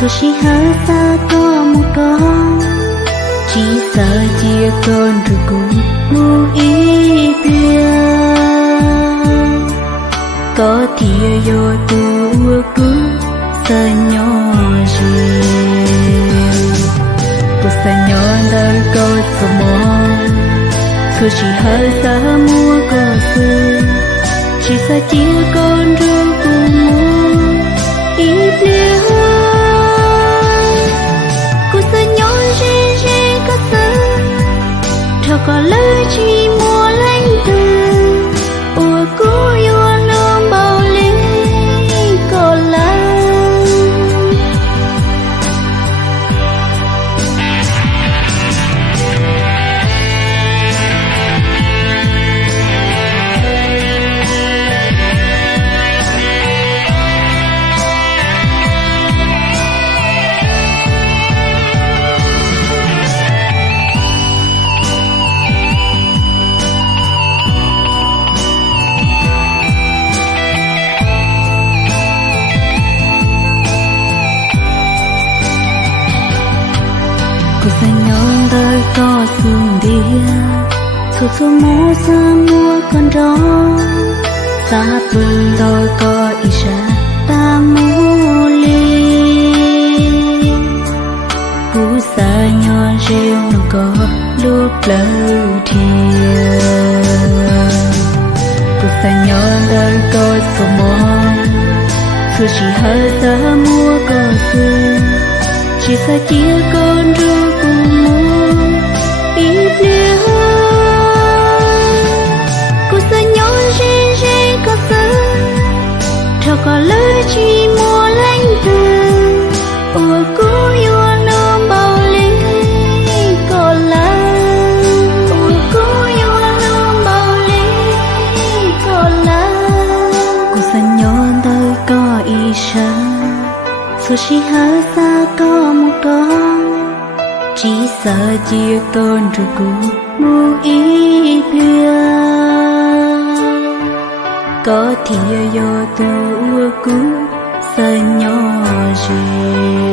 Thôi chỉ hỡi xa có một con, chỉ sợ chia con rồi cũng ngu ý bia. Có thìa vô tu cứ sợ nhỏ gì, cô sợ nhỏ đời có số mòn. Thôi chỉ hỡi xa mua có sự, chỉ sợ chia con rồi cũng ngu ý bia. Có lời chỉ mua lánh từ ủa cố yêu nương bao lý có lắm. Cô sẽ nhon đời có sương đĩa, thôi thôi mua con gió, xa bừng đôi có ý ra ta mua ly. Cú xa nhon rêu nó có lúc lâu thiệt, cô sẽ nhon đời có số mòn, thôi chỉ hơi xa mua có sương, chỉ sợ chia con rồi cùng mua ý bia. Cô sợ nhỏ rê có sợ, thao có lời chỉ mua lánh từ ủa cố yêu nương bao lý có lắm. Ủa cố yêu nương bao lý có lắm. Cô sợ nhỏ đời có ý sáng, thôi chỉ hỡi xa có một con, chỉ sợ chia con rồi cũng ngu ý bia. Có thìa vô tu cũng sợ nhỏ gì.